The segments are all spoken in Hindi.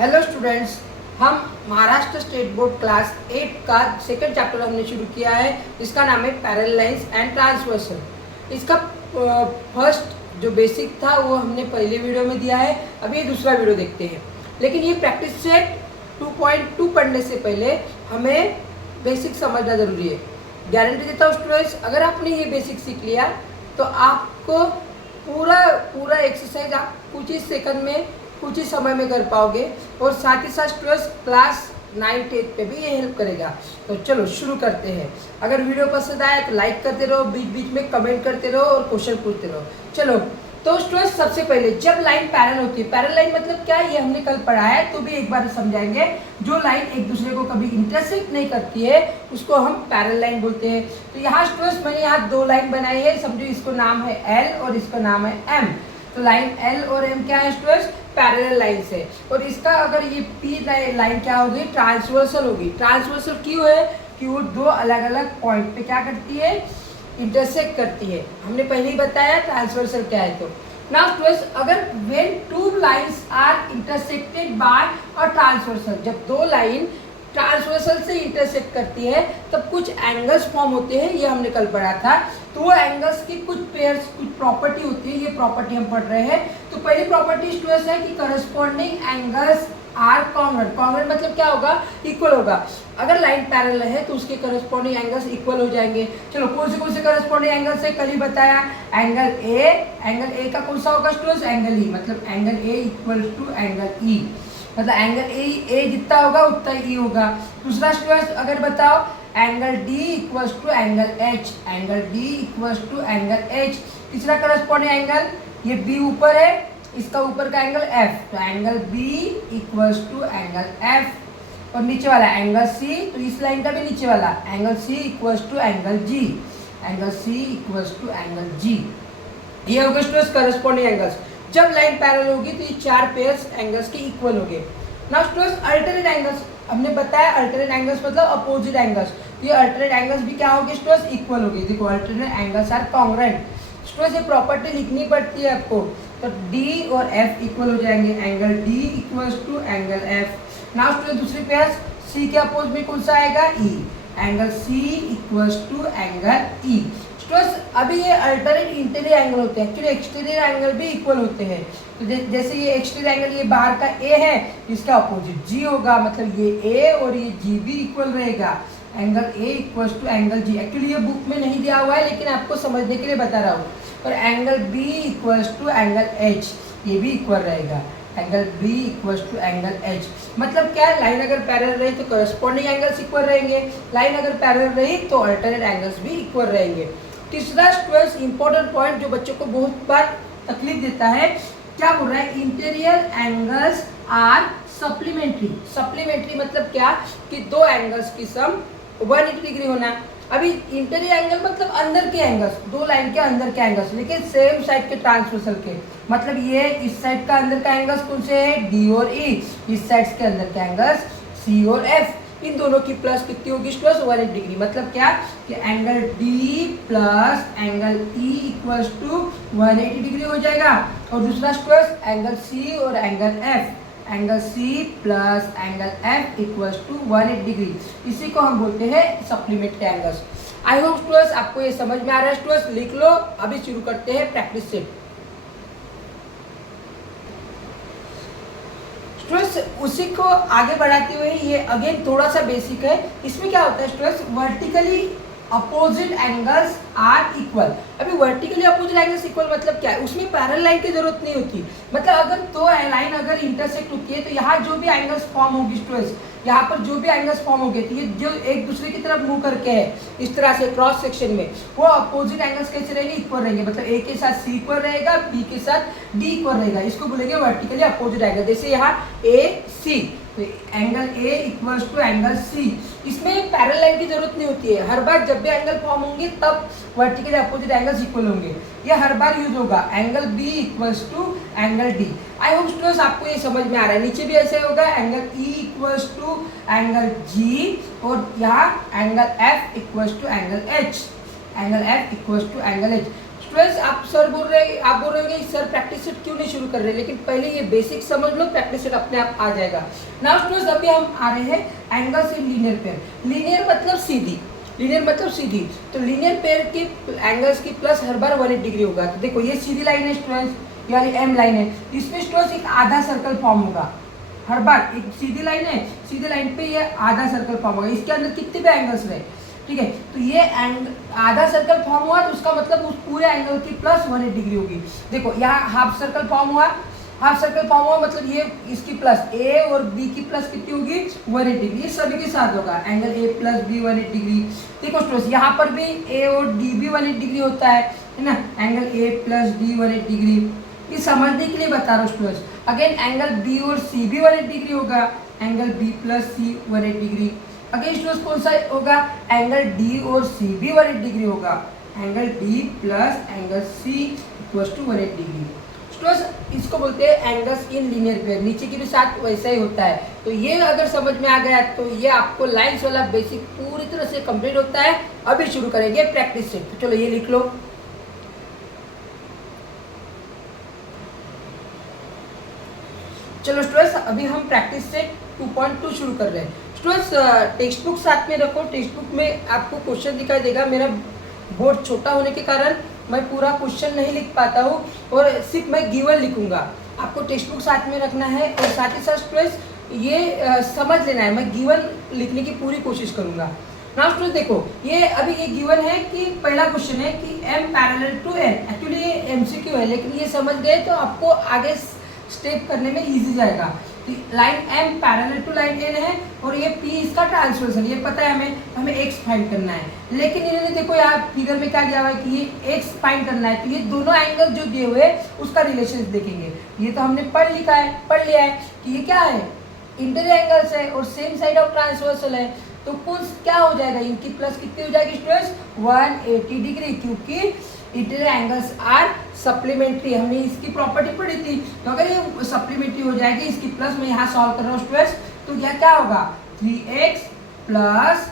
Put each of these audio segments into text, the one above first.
हेलो स्टूडेंट्स, हम महाराष्ट्र स्टेट बोर्ड क्लास 8 का सेकंड चैप्टर हमने शुरू किया है। इसका नाम है पैरेलल लाइंस एंड ट्रांसवर्सल। इसका फर्स्ट जो बेसिक था वो हमने पहले वीडियो में दिया है। अभी ये दूसरा वीडियो देखते हैं। लेकिन ये प्रैक्टिस सेट 2.2 पढ़ने से पहले हमें बेसिक समझना ज़रूरी है। गारंटी देता हूँ स्टूडेंट्स, अगर आपने ये बेसिक सीख लिया तो आपको पूरा एक्सरसाइज आप कुछ ही सेकंड में कुछ ही समय में कर पाओगे और साथ ही साथ स्टूडेंट्स क्लास 9-10 पे भी ये हेल्प करेगा। तो चलो शुरू करते हैं। अगर वीडियो पसंद आए तो लाइक करते रहो, बीच बीच में कमेंट करते रहो और क्वेश्चन पूछते रहो। चलो तो स्टूडेंट्स, सबसे पहले जब लाइन पैरेलल होती है, पैरेलल लाइन मतलब क्या है ये हमने कल पढ़ा है, तो भी एक बार समझाएंगे। जो लाइन एक दूसरे को कभी इंटरसेक्ट नहीं करती है उसको हम पैरेलल लाइन बोलते हैं। तो यहाँ स्टूडेंट्स मैंने यहाँ दो लाइन बनाई है, समझो इसको नाम है एल और इसका नाम है एम। तो लाइन एल और एम क्या है स्टूडेंट्स? पैरेलल लाइन से। और इसका अगर ये पी लाइन क्या होगी? ट्रांसवर्सल होगी। ट्रांसवर्सल क्यों है? कि वो दो अलग अलग पॉइंट पे क्या करती है? इंटरसेक्ट करती है। हमने पहले ही बताया ट्रांसवर्सल क्या है। तो नाउ स्टूडेंट्स, अगर when two lines are intersected by a transversal, जब दो लाइन ट्रांसवर्सल से इंटरसेक्ट करती है तब कुछ एंगल्स फॉर्म होते हैं। ये हमने कल पढ़ा था। तो वो एंगल्स की कुछ पेयर्स, कुछ प्रॉपर्टी होती है। ये प्रॉपर्टी हम पढ़ रहे हैं। तो पहली प्रॉपर्टी स्टूडेंट्स है कि corresponding angles are congruent. Congruent मतलब क्या होगा? इक्वल होगा। अगर लाइन पैरेलल है तो उसके करस्पॉन्डिंग एंगल्स इक्वल हो जाएंगे। चलो कौन से करस्पॉन्डिंग एंगल्स है? कल ही बताया। एंगल ए का कौन सा होगा स्टूडेंट्स? Angle E. मतलब angle A equal to angle E, मतलब एंगल ए जितना होगा उतना ई होगा। दूसरा स्टूडेंट्स अगर बताओ, angle D equals to angle H. Angle D equals to angle H. तीसरा करस्पॉन्डिंग एंगल, ये बी ऊपर है, इसका ऊपर का एंगल एफ, तो angle B equals to angle F. और नीचे वाला एंगल सी, तो इस लाइन का भी नीचे वाला angle C equals to angle G. Angle C equals to angle G. ये होगा स्टूडेंट्स करस्पॉन्डिंग एंगल्स। जब लाइन पैरेलल होगी तो ये चार पेयर्स एंगल्स के इक्वल होंगे। नाउ स्टूडेंट्स अल्टरनेट एंगल्स, हमने बताया अल्टरनेट एंगल्स मतलब अपोजिट एंगल्स। ये अल्टरनेट एंगल्स भी क्या होगी स्टूडेंट्स? इक्वल होगी। देखो alternate angles are congruent. Students ये प्रॉपर्टी लिखनी पड़ती है आपको। तो डी और एफ इक्वल हो जाएंगे। Angle D equals to angle F. Now student दूसरी पेयर सी के अपोज में कौन सा आएगा? E. Angle C equals to angle E. Students अभी ये अल्टरनेट इंटीरियर एंगल होते हैं। एक्चुअली एक्सटीरियर एंगल भी इक्वल होते हैं। तो जैसे ये एक्सटीरियर एंगल, ये बाहर का ए है, इसका अपोजिट जी होगा, मतलब ये ए और ये जी भी इक्वल रहेगा। Angle A equals to angle G. Actually ये बुक में नहीं दिया हुआ है लेकिन आपको समझने के लिए बता रहा हूँ। और angle B equals to angle H, ये भी इक्वल रहेगा। Angle B equals to angle H. मतलब क्या है? लाइन अगर पैरेलल रही तो करस्पॉन्डिंग एंगल्स इक्वल रहेंगे। लाइन अगर पैरेलल रही तो अल्टरनेट एंगल्स भी इक्वल रहेंगे। तीसरा स्टूडेंट्स इंपॉर्टेंट पॉइंट जो बच्चों को बहुत बार तकलीफ देता है, क्या बोल रहा है? Interior angles are supplementary. Supplementary मतलब क्या? कि दो एंगल्स की सम 180 डिग्री होना। अभी इंटीरियर एंगल मतलब अंदर के एंगल्स, दो लाइन के अंदर के एंगल्स, लेकिन सेम साइड के ट्रांसवर्सल के। मतलब ये इस साइड का अंदर का एंगल्स कौन से है? डी और ई। इस साइड के अंदर के एंगल्स सी और एफ। इन दोनों की प्लस कितनी होगी स्टूडेंट्स? 180 डिग्री। मतलब क्या? कि angle D plus angle E equals to 180 degree हो जाएगा। और दूसरा स्टूडेंट्स एंगल सी और angle F, angle C plus angle F equals to 180 degree. इसी को हम बोलते हैं supplementary angles. I hope students आपको ये समझ में आ रहा है। स्टूडेंट्स लिख लो। अभी शुरू करते हैं प्रैक्टिस सेट। स्टूडेंट्स उसी को आगे बढ़ाते हुए ये अगेन थोड़ा सा बेसिक है। इसमें क्या होता है students? Vertically opposite angles are equal. अभी वर्टिकली अपोजिट एंगल्स इक्वल मतलब क्या है? उसमें पैरेलल लाइन की जरूरत नहीं होती। मतलब अगर दो लाइन अगर इंटरसेक्ट होती है तो यहाँ जो भी एंगल्स फॉर्म होगी स्टूडेंट्स, यहाँ पर जो भी एंगल्स फॉर्म होंगे तो ये जो एक दूसरे की तरफ मुंह करके है इस तरह से क्रॉस सेक्शन में, वो अपोजिट एंगल्स कैसे रहेंगे? इक्वल रहेंगे। मतलब ए के साथ सी इक्वल रहेगा, बी के साथ डी इक्वल रहेगा। इसको बोलेंगे वर्टिकली अपोजिट एंगल। जैसे यहाँ ए सी, तो angle A equals to angle C. इसमें पैरेलल लाइन की जरूरत नहीं होती है। हर बार जब भी एंगल फॉर्म होंगे तब वर्टिकली अपोजिट एंगल्स इक्वल होंगे। ये हर बार यूज होगा। Angle B equals to angle D. I hope students आपको ये समझ में आ रहा है। नीचे भी ऐसे होगा, angle E equals to angle G और यहाँ angle F equals to angle H. Angle F equals to angle H. Students आप बोल रहे होंगे सर प्रैक्टिस सेट क्यों नहीं शुरू कर रहे, लेकिन पहले ये बेसिक समझ लो, प्रैक्टिस सेट अपने आप आ जाएगा। नाउ स्टूडेंट्स अभी हम आ रहे हैं angles in linear pair. Linear मतलब सीधी, लीनियर मतलब सीधी, तो लीनियर पेयर के एंगल्स की प्लस हर बार 180 डिग्री होगा। तो देखो ये सीधी लाइन है स्टूडेंट्स, यानी एम लाइन है, इसमें स्टूडेंट्स एक आधा सर्कल फॉर्म होगा। हर बार एक सीधी लाइन है, सीधी लाइन पे ये आधा सर्कल फॉर्म होगा, इसके अंदर कितने भी एंगल्स रहे, ठीक है। तो ये आधा सर्कल फॉर्म हुआ तो उसका मतलब उस पूरे एंगल की प्लस 180 डिग्री होगी। देखो यहाँ हाफ सर्कल फॉर्म हुआ, हाफ सर्कल फॉर्म हुआ मतलब ये इसकी प्लस ए और बी की प्लस कितनी होगी 180 डिग्री, ये सभी के साथ होगा angle A plus B 180 degree. देखो स्टूडेंट्स यहाँ पर भी ए और डी भी 180 डिग्री होता है ना, angle A plus D 180 degree. ये समझने के लिए बता रहा हूँ स्टूडेंट्स। अगेन एंगल बी और सी भी 180 डिग्री होगा, एंगल बी प्लस सी 180 डिग्री। अगेन स्टूडेंट्स कौन सा होगा, एंगल डी और सी भी 180 डिग्री होगा, angle D plus angle C equals to 180 degree. Students इसको बोलते हैं एंगल्स इन लीनियर पेयर, नीचे के भी साथ वैसा ही होता है। तो ये अगर समझ में आ गया तो ये आपको लाइंस वाला बेसिक पूरी तरह से कंप्लीट होता है। अभी शुरू करेंगे प्रैक्टिस सेट, तो चलो ये लिख लो। चलो स्टूडेंट्स अभी हम प्रैक्टिस सेट 2.2 शुरू कर रहे हैं। स्टूडेंट्स टेक्स्ट बुक साथ में रखो, टेक्स्ट बुक में आपको क्वेश्चन दिखाई देगा। मेरा बोर्ड छोटा होने के कारण मैं पूरा क्वेश्चन नहीं लिख पाता हूँ और सिर्फ मैं गिवन लिखूंगा। आपको टेक्स्ट बुक साथ में रखना है और साथ ही साथ स्टूडेंट्स ये समझ लेना है, मैं गिवन लिखने की पूरी कोशिश करूंगा। नाउ स्टूडेंट्स देखो ये अभी ये गिवन है कि पहला क्वेश्चन है कि m parallel to n। Actually ये एमसीक्यू है, लेकिन ये समझ गए तो आपको आगे स्टेप करने में इजी जाएगा। तो line m parallel to line n है और ये p इसका ट्रांसवर्सल, ये पता है हमें x फाइंड करना है। लेकिन इन्होंने देखो यहाँ फिगर में क्या दिया हुआ है कि ये x फाइंड करना है, तो ये दोनों एंगल जो दिए हुए उसका रिलेशन देखेंगे। ये तो हमने पढ़ लिया है कि ये क्या है, इंटीरियर एंगल्स है और सेम साइड ऑफ ट्रांसवर्सल है। तो कुल क्या हो जाएगा, इनकी प्लस कितनी हो जाएगी स्टूडेंट्स 180 डिग्री, क्योंकि इंटीरियर एंगल्स आर सप्लीमेंट्री। हमने इसकी प्रॉपर्टी पढ़ी थी, तो अगर ये सप्लीमेंट्री हो जाएगी, इसकी प्लस मैं यहाँ सॉल्व कर रहा हूँ स्टूडेंट्स, तो यह क्या होगा 3x प्लस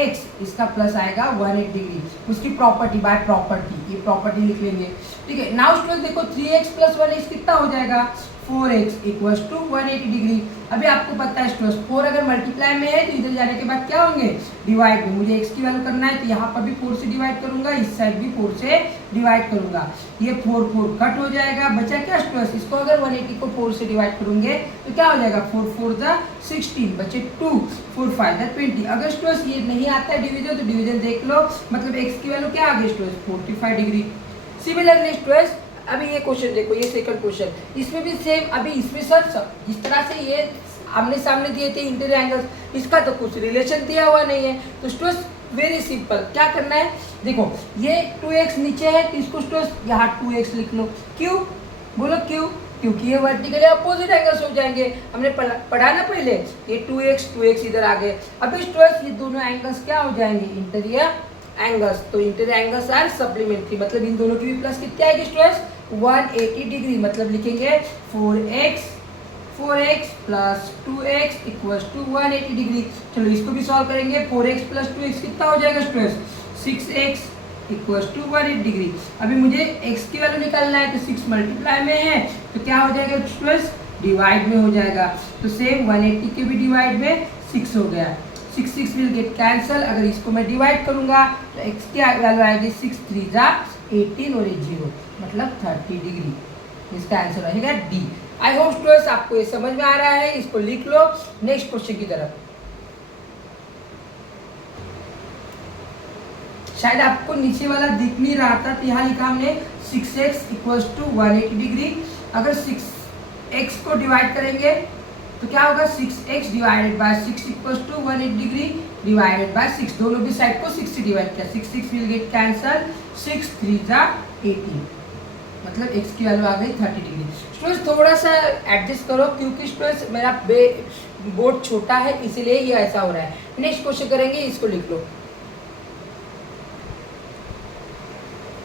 x, इसका प्लस आएगा 180 डिग्री, उसकी प्रॉपर्टी बाय प्रॉपर्टी, ये प्रॉपर्टी लिख लेंगे, ठीक है। नाउ स्टूडेंट्स देखो 3x प्लस 1x कितना हो जाएगा 4x इक्वल्स टू 180 डिग्री। अभी आपको पता है स्टूडेंट्स 4 अगर मल्टीप्लाई में है तो इधर जाने के बाद क्या होंगे डिवाइड में, मुझे x की वैल्यू करना है तो यहाँ पर भी 4 से डिवाइड करूंगा, इस साइड भी 4 से डिवाइड करूंगा, ये 4 कट हो जाएगा, बचा क्या स्टूडेंट्स, इसको अगर 180 को 4 से डिवाइड करूंगे तो क्या हो जाएगा 4 4 जा 16, बचे 2 4 5 जा 20। अगर स्टूडेंट्स ये नहीं आता है डिवीजन तो डिवीजन देख लो, मतलब x की वैल्यू क्या आ गई स्टूडेंट्स 45 डिग्री। सिमिलरली स्टूडेंट्स अभी ये क्वेश्चन देखो, ये सेकंड क्वेश्चन, इसमें भी सेम। अभी इसमें सर जिस तरह से ये आमने सामने दिए थे इंटीरियर एंगल्स, इसका तो कुछ रिलेशन दिया हुआ नहीं है। तो स्टूडेंट्स वेरी सिंपल, क्या करना है देखो, ये 2x नीचे है तो इसको स्टूडेंट्स यहाँ 2x लिख लो। क्यों बोलो क्यों, क्योंकि ये वर्टिकली अपोजिट एंगल्स हो जाएंगे। हमने पढ़ा ना पहले, ये 2x इधर आ गए। अभी स्टूडेंट्स ये दोनों एंगल्स क्या हो जाएंगे इंटीरियर एंगल्स, तो इंटीरियर एंगल्स आर सप्लीमेंट्री, मतलब इन दोनों की भी प्लस कितनी आएगी स्टूडेंट्स 180 डिग्री, मतलब लिखेंगे 4x plus 2x equals to 180 degree. चलो इसको भी सॉल्व करेंगे, 4x प्लस 2x कितना हो जाएगा students 6x equals to 180 degree. अभी मुझे x की वैल्यू निकालना है तो 6 मल्टीप्लाई में है तो क्या हो जाएगा स्टूडेंट्स डिवाइड में हो जाएगा, तो सेम 180 के भी डिवाइड में 6 हो गया, 6 विल गेट कैंसल। अगर इसको मैं डिवाइड करूंगा तो x की वैल्यू आएगी 6 3 जा 18 और 0 मतलब 30 डिग्री, इसका आंसर रहेगा डी। आई होप स्टूडेंट्स आपको ये समझ में आ रहा है, इसको लिख लो। नेक्स्ट क्वेश्चन की तरफ, शायद आपको नीचे वाला दिख नहीं रहा था, तो यहाँ लिखा हमने 6x इक्वल्स टू 180 डिग्री। अगर 6x को डिवाइड करेंगे तो क्या होगा 6x divided by 6 equals to 180 degree divided by 6, दोनों भी साइड को 6 से डिवाइड किया, 6 विल गेट कैंसल, 6 3 जा 18, मतलब x की वैल्यू आ गई 30 डिग्री। स्टूडेंट्स थोड़ा सा एडजस्ट करो, क्योंकि स्टूडेंट्स मेरा बोर्ड छोटा है इसीलिए ये ऐसा हो रहा है। नेक्स्ट क्वेश्चन करेंगे, इसको लिख लो।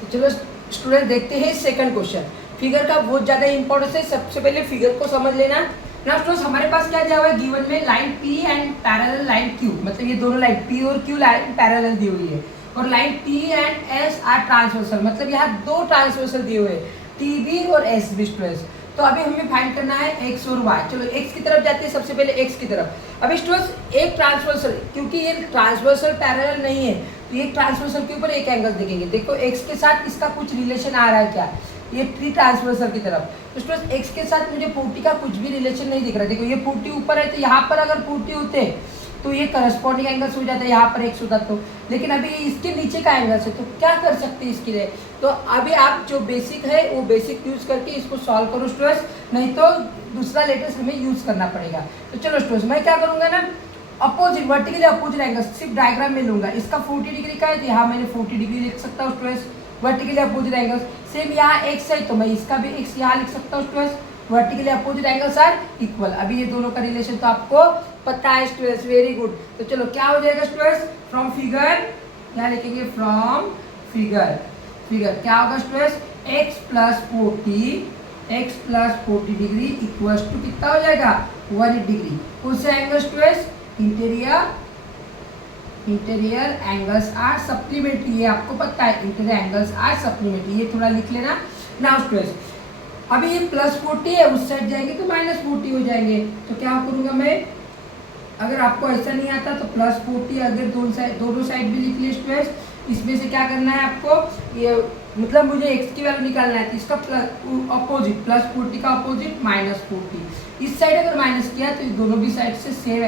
तो चलो स्टूडेंट देखते हैं सेकंड क्वेश्चन। फिगर का बहुत ज्यादा इंपॉर्टेंस है, सबसे पहले फिगर को समझ लेना। ना स्टूडेंट्स हमारे पास क्या दिया हुआ है गिवन में, line P and parallel line Q, मतलब ये दोनों लाइन P और Q लाइन पैरेलल दी हुई है। और line T and S R transversal, मतलब यहाँ दो ट्रांसवर्सल दिए हुए हैं, टी बी और एस बी स्टूडेंट्स। तो अभी हमें फाइंड करना है x और y। चलो x की तरफ जाते हैं, सबसे पहले x की तरफ। अभी स्टूडेंट्स एक ट्रांसवर्सल, क्योंकि ये ट्रांसवर्सल पैरेलल नहीं है तो एक ट्रांसवर्सल के ऊपर एक एंगल देखेंगे। देखो x के साथ इसका कुछ रिलेशन आ रहा है क्या, ये ट्री ट्रांसवर्सल की तरफ। तो स्टूडेंट्स x के साथ मुझे 40 का कुछ भी रिलेशन नहीं दिख रहा। देखो ये 40 ऊपर है तो यहाँ पर अगर 40 होते तो ये करस्पॉन्डिंग एंगल्स हो जाता है, यहाँ पर x होता तो, लेकिन अभी इसके नीचे का एंगल्स है तो क्या कर सकते हैं इसके लिए। तो अभी आप जो बेसिक है वो बेसिक यूज करके इसको सॉल्व करो स्टूडेंट्स, नहीं तो दूसरा लेटेस्ट हमें यूज करना पड़ेगा। तो चलो स्टूडेंट्स मैं क्या करूंगा ना, अपोजिट वर्टिकली अपोजिट एंगल सिर्फ डायग्राम में लूंगा। इसका 40 डिग्री का है तो यहाँ मैंने 40 डिग्री लिख सकता हूँ students, vertically opposite angles. Same यहाँ x है तो मैं इसका भी x यहाँ लिख सकता हूँ students, vertically opposite angles are equal. अभी ये दोनों का रिलेशन तो आपको पता है स्टूडेंट्स, वेरी गुड। तो चलो क्या हो जाएगा स्टूडेंट्स, फ्रॉम फिगर क्या लिखेंगे, फ्रॉम फिगर, फिगर क्या होगा students, x plus 40 degree equals to कितना हो जाएगा 180 डिग्री। कौन से angle students, interior angles are supplementary, ये आपको पता है इंटीरियर एंगल्स आर सप्लीमेंट्री, ये थोड़ा लिख लेना। नाउ स्टूडेंट्स अभी ये प्लस 40 है, उस साइड जाएंगे तो माइनस 40 हो जाएंगे। तो क्या करूँगा मैं, अगर आपको ऐसा नहीं आता तो प्लस 40 अगर दोनों साइड भी लिख लिए स्टूडेंट्स। इसमें से क्या करना है आपको, ये मतलब मुझे x की वैल्यू निकालना है तो इसका अपोजिट प्लस 40 का अपोजिट माइनस 40। इस साइड अगर माइनस किया तो दोनों भी साइड से सेम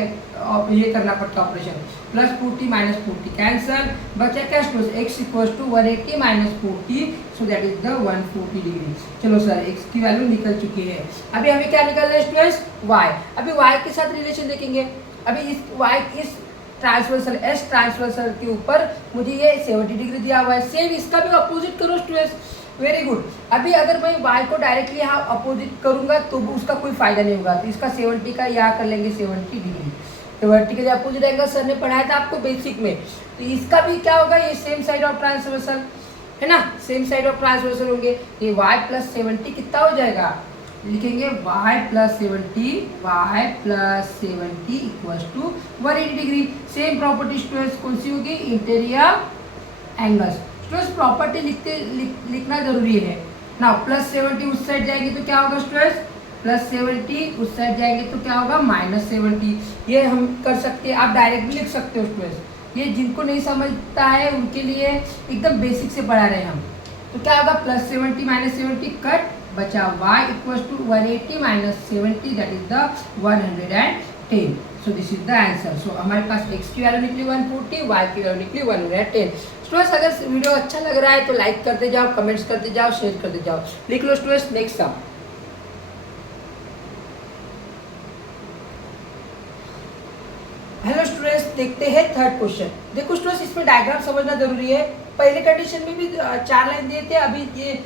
ये करना पड़ता है ऑपरेशन, प्लस 40 माइनस 40 कैंसल, बचा क्या students, x equals to 180 minus 40, so that is the 140 degree. चलो सर x की वैल्यू निकल चुकी है। अभी हमें क्या निकालना है स्टूडेंट्स, y। अभी y के साथ रिलेशन देखेंगे। अभी इस y इस ट्रांसवर्सल एस ट्रांसवर्सल के ऊपर मुझे ये 70 डिग्री दिया हुआ है, सेम इसका भी अपोजिट करो स्टूडेंट्स, वेरी गुड। अभी अगर मैं y को डायरेक्टली यहाँ अपोजिट करूंगा तो उसका कोई फायदा नहीं होगा, तो इसका 70 का यहाँ कर लेंगे 70 डिग्री। तो वर्टिकली अपोजिट एंगल सर ने पढ़ाया था आपको बेसिक में, तो इसका भी क्या होगा, ये सेम साइड ऑफ ट्रांसवर्सल है ना, सेम साइड ऑफ ट्रांसवर्सल होंगे। ये y प्लस 70 कितना हो जाएगा, लिखेंगे y plus 70 equals to 180 degree. Same property students कौन सी होगी, इंटीरियर एंगल्स। स्टूडेंट्स प्रॉपर्टी लिखना जरूरी है ना। प्लस 70 उस साइड जाएंगे तो क्या होगा स्टूडेंट्स, प्लस 70 उस साइड जाएंगे तो क्या होगा माइनस 70। ये हम कर सकते हैं, आप डायरेक्ट भी लिख सकते हो स्टूडेंट्स, ये जिनको नहीं समझता है उनके लिए एकदम बेसिक से पढ़ा रहे हैं हम। तो क्या होगा, प्लस 70 माइनस 70 कट, बचा y equals to 180 minus 70 that is the 110। So this is the answer. So हमारे पास x की वैल्यू निकली 140, y की वैल्यू निकली 110। स्टूडेंट्स अगर वीडियो अच्छा लग रहा है तो लाइक करते जाओ, कमेंट्स करते जाओ, शेयर करते जाओ। लिख लो students next sum. Hello students देखते हैं थर्ड क्वेश्चन। देखो स्टूडेंट्स इसमें डायग्राम समझना जरूरी है। पहले कंडीशन में भी 4 लाइन दिए थे, अभी ये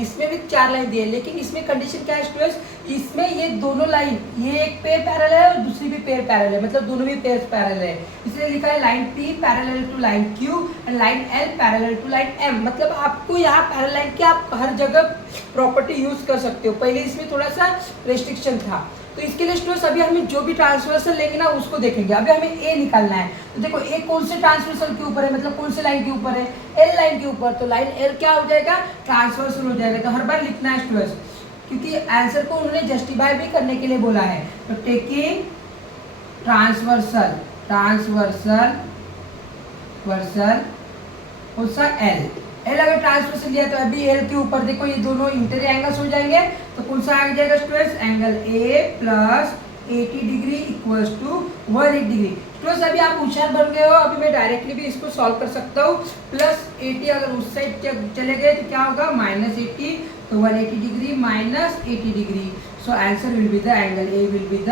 इसमें भी 4 लाइन दिए, लेकिन इसमें कंडीशन क्या है स्टूडेंट्स, इसमें ये दोनों लाइन, ये एक पेयर पैरेलल है और दूसरी भी पेयर पैरेलल है, मतलब दोनों भी पेयर पैरेलल है। इसलिए लिखा है line P parallel to line Q and line L parallel to line M। मतलब आपको यहाँ पैरेलल लाइन की आप हर जगह प्रॉपर्टी यूज कर सकते हो। पहले इसमें थोड़ा सा रेस्ट्रिक्शन था, तो इसके लिए स्टूडेंट्स अभी हमें जो भी ट्रांसवर्सल लेंगे ना उसको देखेंगे। अभी हमें ए निकालना है, तो देखो ए कौन से ट्रांसवर्सल के ऊपर है, मतलब कौन से लाइन के ऊपर है, एल लाइन के ऊपर। तो लाइन एल क्या हो जाएगा, ट्रांसवर्सल हो जाएगा। तो हर बार लिखना है स्टूडेंट्स, क्योंकि आंसर को उन्होंने जस्टिफाई भी करने के लिए बोला है। तो टेकिंग ट्रांसवर्सल कौन सा, एल अगर ट्रांसवर्सल लिया तो अभी एल के ऊपर देखो ये दोनों इंटीरियर एंगल्स हो जाएंगे। तो कौन सा आ जाएगा students, angle A plus 80 degree equals to 180 degree. Students अभी आप होशियार बन गए हो, अभी मैं डायरेक्टली भी इसको सॉल्व कर सकता हूँ। प्लस 80 अगर उस साइड चले गए तो क्या होगा, माइनस 80, तो 180 degree minus 80 degree. So answer will be the angle A will be the,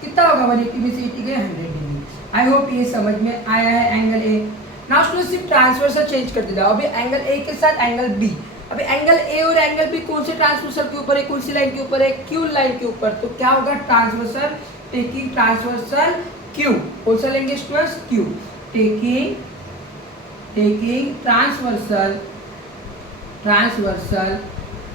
कितना होगा 180 में से 80 गए 100 डिग्री। आई होप ये समझ में आया है एंगल ए। नाउ स्टूडेंट्स सिर्फ ट्रांसवर्सल चेंज करते जाओ। अभी एंगल ए के साथ एंगल बी, अभी एंगल ए और एंगल बी कौन से ट्रांसवर्सल के ऊपर है, कौन सी लाइन के ऊपर है, क्यू लाइन के ऊपर। तो क्या होगा, ट्रांसवर्सल टेकिंग ट्रांसवर्सल क्यू, कौन सा लेंगे students, Q, taking transversal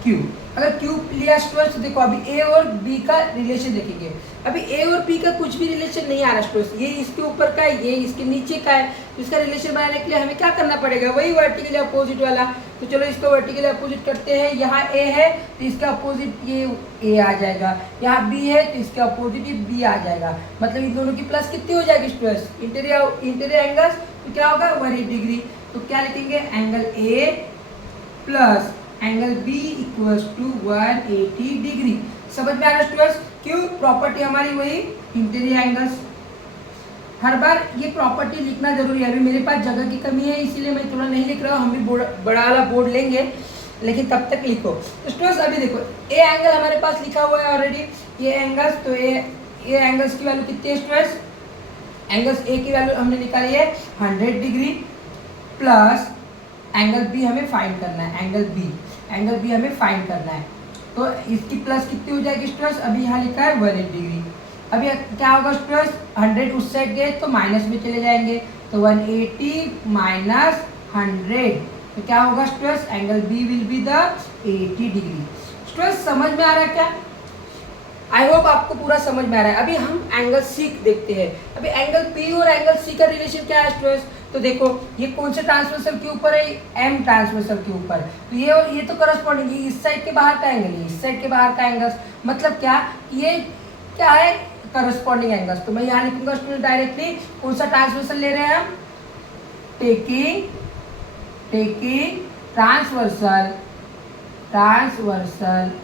Q. अगर क्यूब लिया स्टूडेंट्स तो देखो अभी ए और बी का रिलेशन देखेंगे। अभी ए और बी का कुछ भी रिलेशन नहीं आ रहा स्टूडेंट्स, ये इसके ऊपर का है, ये इसके नीचे का है, तो इसका रिलेशन बनाने के लिए हमें क्या करना पड़ेगा, वही वर्टिकली अपोजिट वाला। तो चलो इसको वर्टिकली अपोजिट करते हैं। यहाँ ए है तो इसका अपोजिट ये ए आ जाएगा, यहाँ बी है तो इसका अपोजिट ये बी आ जाएगा। मतलब इन दोनों की प्लस कितनी हो जाएगी स्टूडेंट्स, इंटीरियर एंगल्स, तो क्या होगा 180 डिग्री। तो क्या लिखेंगे, angle A plus angle B equals to 180 degree. समझ में आ रहा स्टूडेंट्स, क्यों, प्रॉपर्टी हमारी वही इंटीरियर एंगल्स। हर बार ये प्रॉपर्टी लिखना जरूरी है। अभी मेरे पास जगह की कमी है इसीलिए मैं थोड़ा नहीं लिख रहा हूँ, हम भी बड़ा वाला बोर्ड लेंगे, लेकिन तब तक लिखो। तो स्टूडेंट्स अभी देखो ए एंगल हमारे पास लिखा हुआ है ऑलरेडी, ये एंगल्स, तो ये एंगल्स की वैल्यू कितनी है स्टूडेंट्स, एंगल्स ए की वैल्यू हमने निकाली है 100 डिग्री, प्लस एंगल बी हमें फाइंड करना है, एंगल बी हमें फाइंड करना है। तो इसकी प्लस कितनी हो जाएगी स्टूडेंट्स, अभी यहाँ लिखा है 180 डिग्री। अभी क्या होगा स्टूडेंट्स, 100 उस साइड गए तो माइनस में चले जाएंगे, तो 180 माइनस 100, तो क्या होगा students, angle B will be the 80 degree. Students समझ में आ रहा है क्या, आई होप आपको पूरा समझ में आ रहा है। अभी हम एंगल सी देखते हैं। अभी एंगल पी और एंगल सी का रिलेशन क्या है स्टूडेंट्स, तो देखो ये कौन से ट्रांसवर्सल के ऊपर है, एम ट्रांसवर्सल के ऊपर, तो ये तो करस्पॉन्डिंग, ये इस साइड के बाहर का एंगल है, इस साइड के बाहर का एंगल, मतलब क्या, ये क्या है, करस्पॉन्डिंग एंगल्स। तो मैं यहाँ लिखूंगा स्टूडेंट डायरेक्टली, कौन सा ट्रांसवर्सल ले रहे हैं हम, टेकिंग ट्रांसवर्सल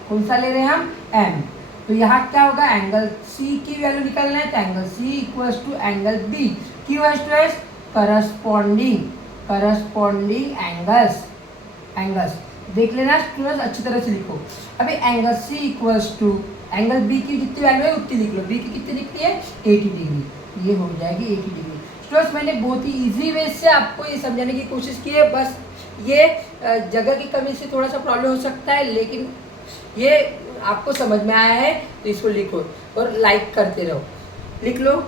कौन सा ले रहे हैं हम, एम। तो यहाँ क्या होगा, एंगल सी की वैल्यू निकालना है, तो angle C equals to angle B, क्यों है स्टूडेंट्स, करस्पॉन्डिंग एंगल्स देख लेना स्टूडेंट्स, अच्छी तरह से लिखो। अभी angle C equals to angle B की जितनी वैल्यू है उतनी लिख लो, बी की कितनी लिखनी है 80 डिग्री, ये हो जाएगी 80 डिग्री। स्टूडेंट्स मैंने बहुत ही इजी वे से आपको ये समझाने की कोशिश की है, बस ये जगह की कमी से थोड़ा सा प्रॉब्लम हो सकता है, लेकिन ये आपको समझ में आया है तो इसको लिखो और लाइक करते रहो, लिख लो।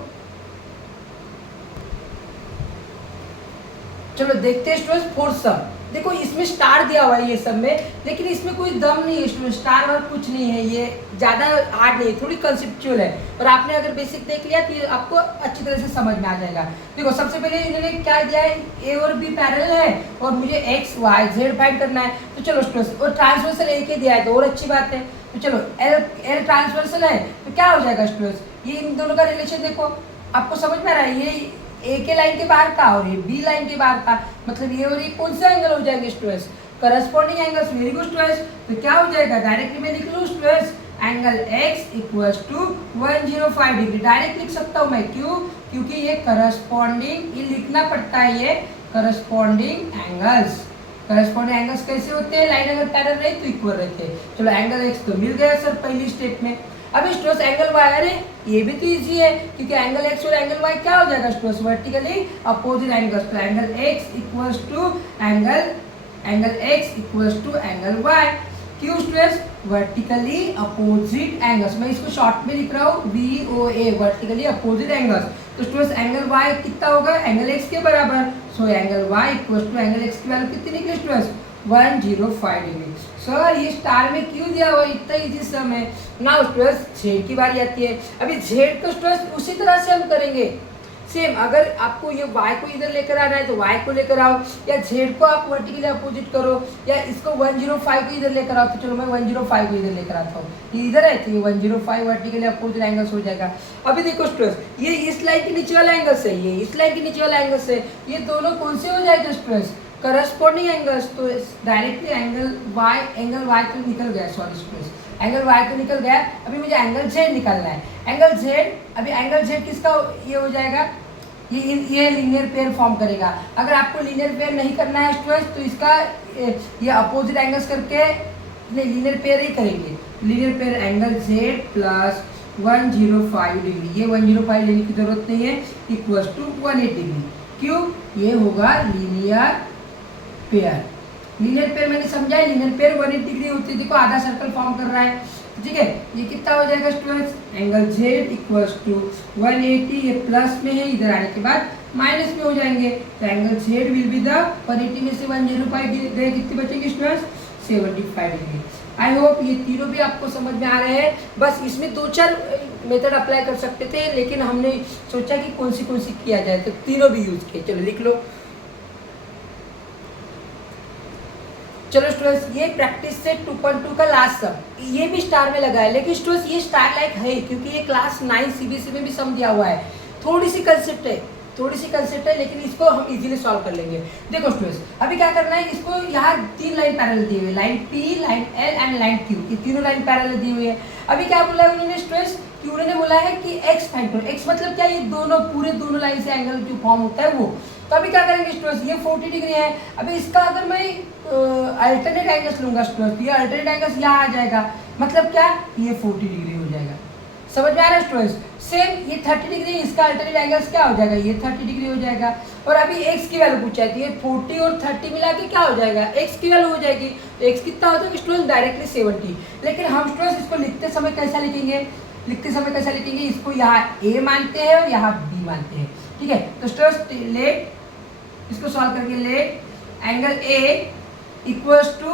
चलो देखते हैं स्टूडेंट्स फोर्थ सम। देखो इसमें स्टार दिया हुआ है ये सब में, लेकिन इसमें कोई दम नहीं है स्टूडेंट, स्टार वर्क कुछ नहीं है, ये ज़्यादा हार्ड नहीं है, थोड़ी कंसेप्चुअल है, और आपने अगर बेसिक देख लिया तो ये आपको अच्छी तरह से समझ में आ जाएगा। देखो सबसे पहले इन्होंने क्या दिया है, ए और बी पैरेलल है और मुझे एक्स वाई जेड फाइंड करना है। तो चलो स्टूडेंट्स, और ट्रांसवर्सल एक ही दिया है तो और अच्छी बात है। तो चलो एल ट्रांसवर्सल है तो क्या हो जाएगा स्टूडेंट्स, ये इन दोनों का रिलेशन देखो, आपको समझ में आ रहा है, ये ए के लाइन के बाहर का और ये बी लाइन के बाहर का, मतलब ये और ये कौन सा एंगल हो जाएंगे students, corresponding angles. Very good students, तो क्या हो जाएगा, डायरेक्टली मैं लिख लूँ students, angle x equals to 105 degree, direct लिख सकता हूँ मैं, क्यों, क्योंकि ये करस्पॉन्डिंग, ये लिखना पड़ता है, ये करस्पॉन्डिंग एंगल्स। करस्पॉन्डिंग एंगल्स कैसे होते हैं, लाइन अगर पैरेलल रहे तो इक्वल रहते हैं। चलो एंगल एक्स तो मिल गया सर पहली स्टेप में। अभी स्टूडेंट्स एंगल वाई, अरे ये भी तो इजी है, क्योंकि एंगल एक्स और एंगल वाई क्या हो जाएगा स्टूडेंट्स, वर्टिकली अपोजिट एंगल्स। तो angle x equals to angle x equals to angle y, क्यों स्टूडेंट्स, वर्टिकली अपोजिट एंगल्स। मैं इसको शॉर्ट में लिख रहा हूँ VOA, वर्टिकली अपोजिट एंगल्स। तो स्टूडेंट्स एंगल वाई कितना होगा, एंगल एक्स के बराबर, so angle y equals to angle x की वैल्यू कितनी निकली स्टूडेंट्स, 105 डिग्री। सर ये स्टार में क्यों दिया हुआ, इतना इजी सम है। नाउ स्टूडेंट्स जेड की बारी आती है। अभी जेड को स्टूडेंट्स उसी तरह से हम करेंगे सेम, अगर आपको ये y को इधर लेकर आना है तो y को लेकर आओ, या z को आप वर्टिकली अपोजिट करो, या इसको 105 को इधर लेकर आओ। तो चलो मैं 105 को इधर लेकर आता हूँ, ये इधर है तो ये 105 वर्टिकली अपोजिट एंगल्स हो जाएगा। अभी देखो स्टूडेंट्स, ये इस लाइन के नीचे वाला एंगल्स है, ये इस लाइन के नीचे वाला एंगल्स है, ये दोनों कौन से हो जाएगा स्टूडेंट्स, करस्पॉन्डिंग एंगल्स। तो डायरेक्टली एंगल y तो निकल गया, सॉरी स्टूडेंट्स, एंगल y तो निकल गया। अभी मुझे एंगल z निकालना है, एंगल z, अभी एंगल z किसका ये हो जाएगा, ये लीनियर पेयर फॉर्म करेगा। अगर आपको लीनियर पेयर नहीं करना है स्टूडेंट्स तो इसका ये अपोजिट एंगल्स करके लीनियर पेयर ही करेंगे। Linear pair angle z plus 105 degree, ये 105 लेने की जरूरत नहीं है, इक्वल्स टू 180 डिग्री, क्यों, ये होगा लीनियर पेयर। लीनियर पेयर मैंने समझा है, लीनियर पेयर 180 डिग्री होती है। देखो आधा सर्कल फॉर्म कर रहा है, ठीक है, ये कितना हो जाएगा students, angle z equals to 180, ये प्लस में है, इधर आने के बाद माइनस में हो जाएंगे, तो angle z will be the 180 में से 105 गए, कितनी बचेगी स्टूडेंट्स, 75 डिग्री। आई होप ये तीनों भी आपको समझ में आ रहे हैं। बस इसमें 2-4 मेथड अप्लाई कर सकते थे, लेकिन हमने सोचा कि कौन सी किया जाए, तो तीनों भी यूज किए। चलो लिख लो। चलो स्टूडेंट्स, ये प्रैक्टिस से 2.2 का लास्ट सम, ये भी स्टार में लगा है, लेकिन स्टूडेंट्स ये स्टार लाइक है क्योंकि ये क्लास 9 सीबीएसई में भी सम दिया हुआ है। थोड़ी सी कंसेप्ट है, लेकिन इसको हम इजीली सॉल्व कर लेंगे। देखो स्टूडेंट्स, अभी क्या करना है, इसको यहाँ 3 लाइन पैरेलल दी हुई है, line P, line L and line Q, ये तीनों लाइन पैरेलल दी हुई है। अभी क्या बोला है उन्होंने स्टूडेंट्स, कि उन्होंने बोला है कि x फाइंड करो। x मतलब क्या, ये दोनों लाइन से एंगल जो फॉर्म होता है वो। तो अभी क्या करेंगे स्टूडेंट्स, ये 40 डिग्री है। अभी इसका अगर मैं अल्टरनेट एंगल्स लूंगा स्टूडेंट्स, ये अल्टरनेट एंगल्स यहाँ आ जाएगा, मतलब क्या, ये 40 डिग्री हो जाएगा। समझ में आ रहा है स्टूडेंट्स? सेम ये 30 डिग्री, इसका अल्टरनेट एंगल्स क्या हो जाएगा, ये 30 डिग्री हो जाएगा। और अभी x की वैल्यू पूछा है, तो ये 40 और 30 मिला के क्या हो जाएगा, x की वैल्यू हो जाएगी। तो x कितना हो जाएगा स्टूडेंट्स, डायरेक्टली 70। लेकिन हम स्टूडेंट्स इसको लिखते समय कैसा लिखेंगे, इसको यहाँ a मानते हैं और यहाँ b मानते हैं, ठीक है। तो स्टूडेंट्स लेट इसको सॉल्व करके, let angle a equals to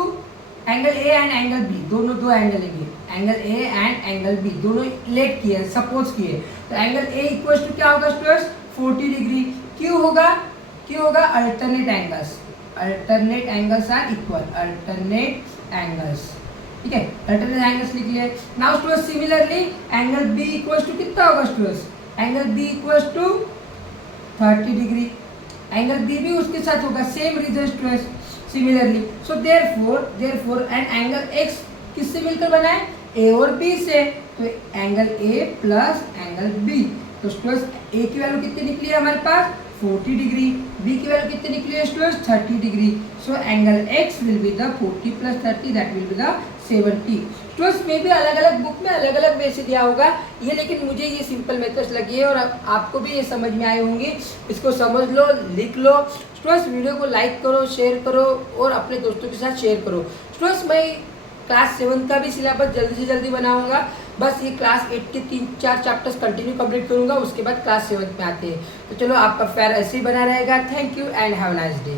angle A and angle B, दोनों दो एंगल है, angle A and angle B दोनों लेट किए, सपोज किए। तो एंगल A इक्वल्स टू क्या होगा स्टूडेंट्स, 40 डिग्री। क्यों होगा alternate angles are equal, alternate angles, ठीक है, अल्टरनेट एंगल्स लिख लिए। Now students similarly angle B equals to कितना होगा students, angle B equals to 30 degree. Angle B भी उसके साथ होगा, same reason students, similarly. So therefore and angle x किससे मिलकर बना है, a और b से, तो angle a plus angle b। तो स्टूडेंट्स a की वैल्यू कितनी निकली है हमारे पास, 40 डिग्री, b की वैल्यू कितनी निकली है students, 30 degree. So angle x will be the 40 plus 30, that will be the 70। Students में भी अलग अलग बुक में अलग अलग वे से दिया होगा ये, लेकिन मुझे ये सिंपल मेथड्स लगी है और आपको भी ये समझ में आए होंगे। इसको समझ लो, लिख लो। स्टूडेंट्स वीडियो को लाइक करो, शेयर करो और अपने दोस्तों के साथ शेयर करो। स्टूडेंट्स मैं क्लास 7 का भी सिलेबस जल्दी से जल्दी बनाऊंगा, बस ये क्लास 8 के 3-4 चैप्टर्स कंटिन्यू कंप्लीट करूंगा, उसके बाद क्लास 7 में आते हैं। तो चलो आपका फेयर ऐसे ही बना रहेगा। Thank you and have a nice day.